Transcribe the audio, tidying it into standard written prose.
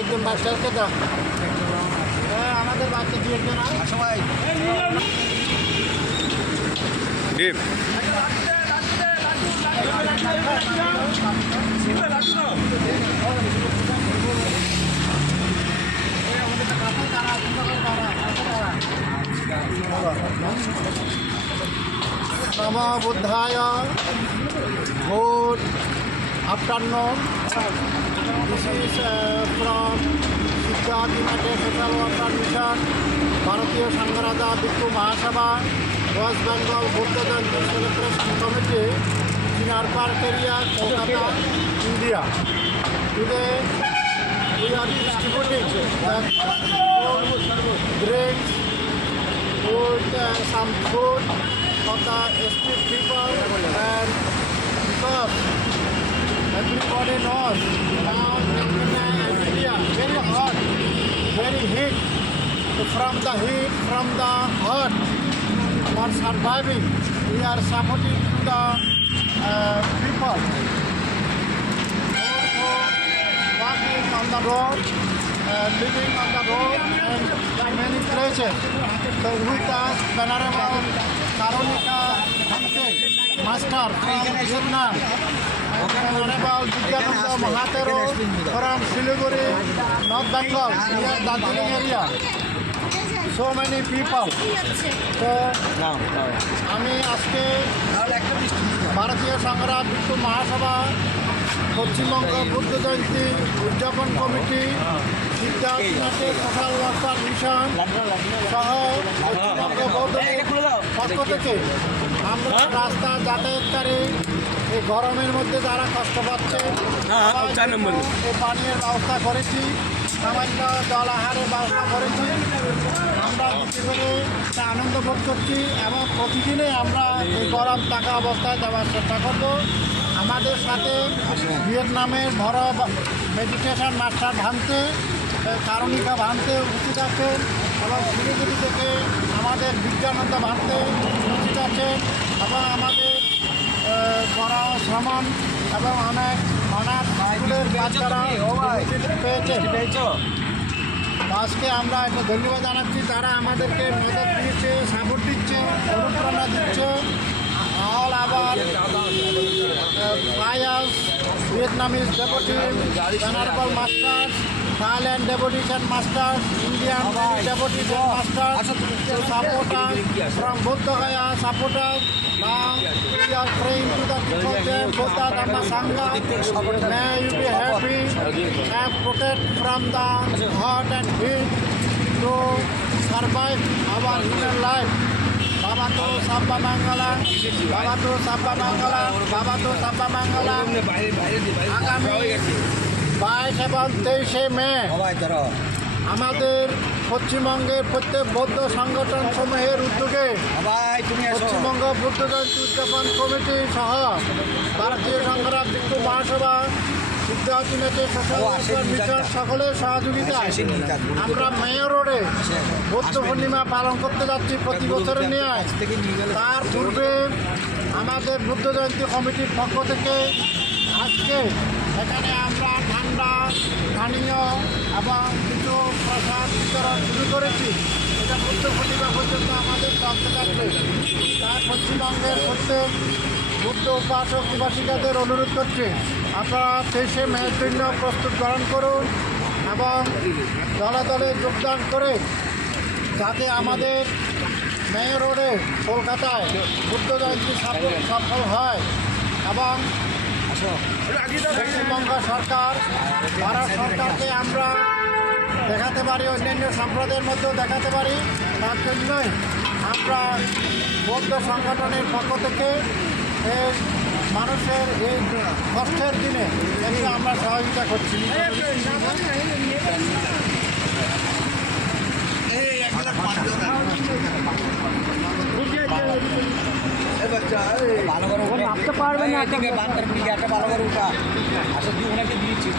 একজন বাচ্চাকে দাও, আমাদের বাচ্চা দু একজন সবাই ডিম নম বুদ্ধায় good afternoon. This is from Siddharth United Social Worker Mission, Bharatiya Sangharada Bhikkhu Mahasabha, West Bengal Buddha Jayanti Celebration Committee, Chinar Park area, Kolkata, India. Today we are distributing drinks with some food for the street people, and because everybody knows now in India very hot, very heat. From the heat, from the hot, for surviving, we are supporting to the people who walking on the road, living on the road, and many places. So with us, Venerable Karunika Bhante, Master from Vietnam. Honorable Vidyananda Mahatero from Siliguri, North Bengal, near Darjeeling area. So many people. So আমি আজকে ভারতীয় সংগ্রাম বিক্ষু মহাসভা, পশ্চিমবঙ্গ বুদ্ধ জয়ন্তী উদযাপন committee, Siddhartha United social worker Mission সহ পশ্চিমবঙ্গ বৌদ্ধ পক্ষ থেকে আমরা রাস্তা যাতায়াতকারী এই গরমের মধ্যে যারা কষ্ট পাচ্ছে এই পানীয় ব্যবস্থা করেছি, সামান্য জল আহারের ব্যবস্থা করেছি। আমরা করে আনন্দ বোধ করছি এবং প্রতিদিনে আমরা এই গরম থাকা অবস্থায় দেওয়ার চেষ্টা করব। আমাদের সাথে ভিয়েতনামের বড় মেডিটেশন মাস্টার ভান্তে, কারণিকা ভান্তে উপস্থিত আছেন এবং শিলিগুড়ি থেকে আমাদের বিজ্ঞানন্দ ভান্তে উপস্থিত আছেন এবং আমাদের বড় শ্রমণ এবং অনেক অনাথ স্কুলের বাচ্চারা পেয়েছে। আজকে আমরা একটা ধন্যবাদ জানাচ্ছি, তারা আমাদেরকে মদত দিচ্ছে, সাপোর্ট দিচ্ছে, অনুপ্রেরণা দিচ্ছে। অল আবার Flyers, Vietnamese deputy, Venerable Masters, Thailand deputation masters, Indian deputation masters, supporters from Buddha Gaya supporters. Now we are praying to the people there, Buddha Dhamma Sangha. May you be happy and protect from the hot and heat to survive our human life. Baba to Sabba Mangala, Baba to Sabba Mangala, Baba to Sabba Mangala. আগামী 22 এবং 23 মে আমাদের পশ্চিমবঙ্গের প্রত্যেক বৌদ্ধ সংগঠন সমূহের উদ্যোগে পশ্চিমবঙ্গ বুদ্ধ জয়ন্তী উদযাপন কমিটি সহ ভারতীয় সংগ্রাম বিক্ষু Mahasabha, Siddhartha United social worker mission সকলের সহযোগিতায় আমরা মেয়র রোডে বৌদ্ধ পূর্ণিমা পালন করতে যাচ্ছি প্রতি বছরের ন্যায়। তার পূর্বে আমাদের বুদ্ধ জয়ন্তী কমিটির পক্ষ থেকে আজকে এখানে আমরা ঠান্ডা পানীয় এবং কিছু প্রসাদ বিতরণ শুরু করেছি। এটা বুদ্ধ পূর্ণিমা পর্যন্ত আমাদের চলতে থাকবে। তার পশ্চিমবঙ্গের প্রত্যেক বুদ্ধ উপাসক উপাসিকাদের অনুরোধ করছে, আপনারা 23 মের জন্য প্রস্তুত গ্রহণ করুন এবং দলে দলে যোগদান করে যাতে আমাদের মেয়র রোডে কলকাতায় বুদ্ধ জয়ন্তী সফল হয় এবং পশ্চিমবঙ্গ সরকার, ভারত সরকারকে আমরা দেখাতে পারি, অন্যান্য সম্প্রদায়ের মধ্যেও দেখাতে পারি। তার জন্যই আমরা বৌদ্ধ সংগঠনের পক্ষ থেকে এই মানুষের এই কষ্টের দিনে একটু আমরা সহযোগিতা করছি। ভালো করে নামতে পারবে না, ভালো করে উঠা আসলে ওনাকে দিয়েছি।